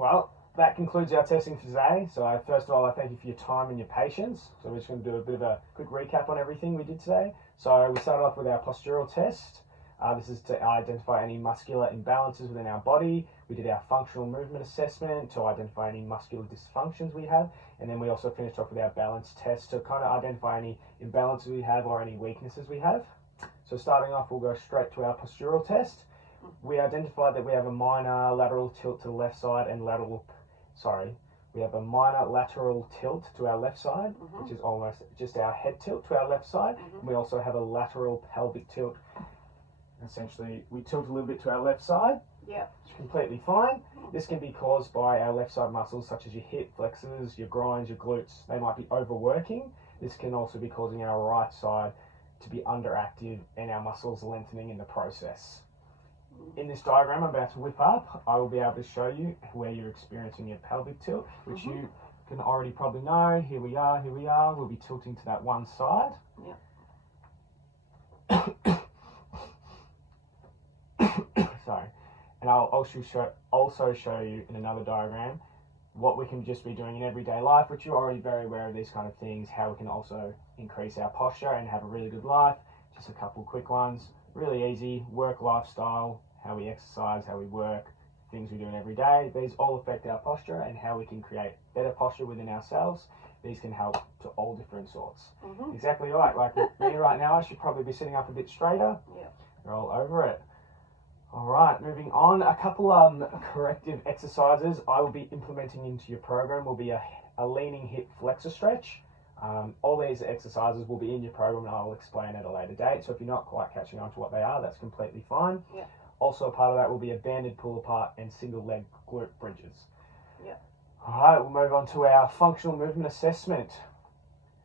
Well, that concludes our testing for today. So first of all, I thank you for your time and your patience. So we're just going to do a bit of a quick recap on everything we did today. So we started off with our postural test. This is to identify any muscular imbalances within our body. We did our functional movement assessment to identify any muscular dysfunctions we have. And then we also finished off with our balance test to kind of identify any imbalances we have or any weaknesses we have. So starting off, we'll go straight to our postural test. We identified that we have a minor lateral tilt to the left side and we have a minor lateral tilt to our left side, which is almost just our head tilt to our left side. And we also have a lateral pelvic tilt. Essentially, we tilt a little bit to our left side. Yep. It's completely fine. This can be caused by our left side muscles, such as your hip flexors, your groins, your glutes. They might be overworking. This can also be causing our right side to be underactive and our muscles lengthening in the process. In this diagram I'm about to whip up, I will be able to show you where you're experiencing your pelvic tilt, which you can already probably know. Here we are. We'll be tilting to that one side. Yep. Sorry. And I'll also show you in another diagram what we can just be doing in everyday life, which you're already very aware of these kind of things, how we can also increase our posture and have a really good life. Just a couple quick ones. Really easy. Work lifestyle, how we exercise, how we work, things we do every day. These all affect our posture and how we can create better posture within ourselves. These can help to all different sorts. Exactly right. Like with me right now, I should probably be sitting up a bit straighter. Yep. Roll over it. All right, moving on. A couple corrective exercises I will be implementing into your program will be a leaning hip flexor stretch. All these exercises will be in your program and I will explain at a later date. So if you're not quite catching on to what they are, that's completely fine. Yep. Also a part of that will be a banded pull apart and single leg glute bridges. Yep. All right, we'll move on to our functional movement assessment.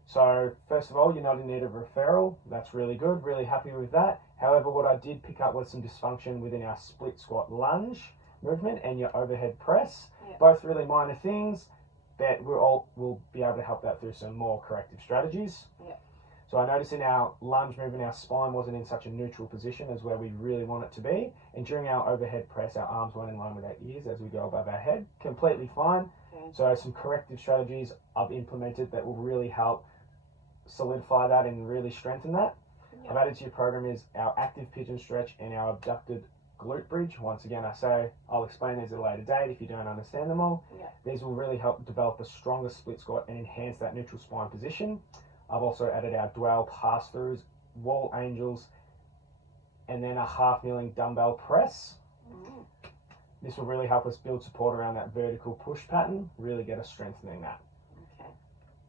So first of all, you're not in need of referral. That's really good, really happy with that. However, what I did pick up was some dysfunction within our split squat lunge movement and your overhead press. Yep. Both really minor things, but we'll be able to help that through some more corrective strategies. Yep. So I noticed in our lunge movement, our spine wasn't in such a neutral position as where we really want it to be. And during our overhead press, our arms weren't in line with our ears as we go above our head. Completely fine. Okay. So some corrective strategies I've implemented that will really help solidify that and really strengthen that. Yep. I've added to your program is our active pigeon stretch and our abducted glute bridge. Once again, I'll explain these at a later date if you don't understand them all. Yep. These will really help develop a stronger split squat and enhance that neutral spine position. I've also added our dwell pass-throughs, wall angels, and then a half kneeling dumbbell press. This will really help us build support around that vertical push pattern, really get us strengthening that. Okay.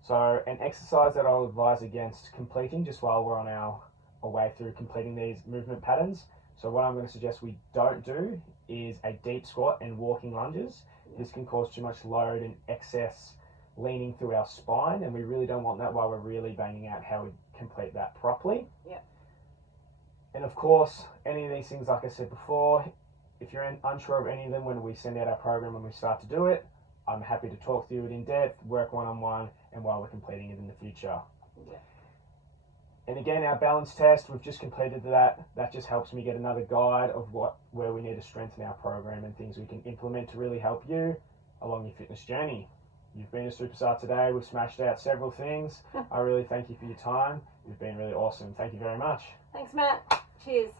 So an exercise that I'll advise against completing just while we're on our way through completing these movement patterns. So what I'm going to suggest we don't do is a deep squat and walking lunges. This can cause too much load and excess leaning through our spine, and we really don't want that while we're really banging out how we complete that properly. Yep. And of course, any of these things, like I said before, if you're unsure of any of them when we send out our program and we start to do it, I'm happy to talk to you in depth, work one-on-one, and while we're completing it in the future. Yep. And again, our balance test, we've just completed that. That just helps me get another guide of where we need to strengthen our program and things we can implement to really help you along your fitness journey. You've been a superstar today. We've smashed out several things. I really thank you for your time. You've been really awesome. Thank you very much. Thanks, Matt. Cheers.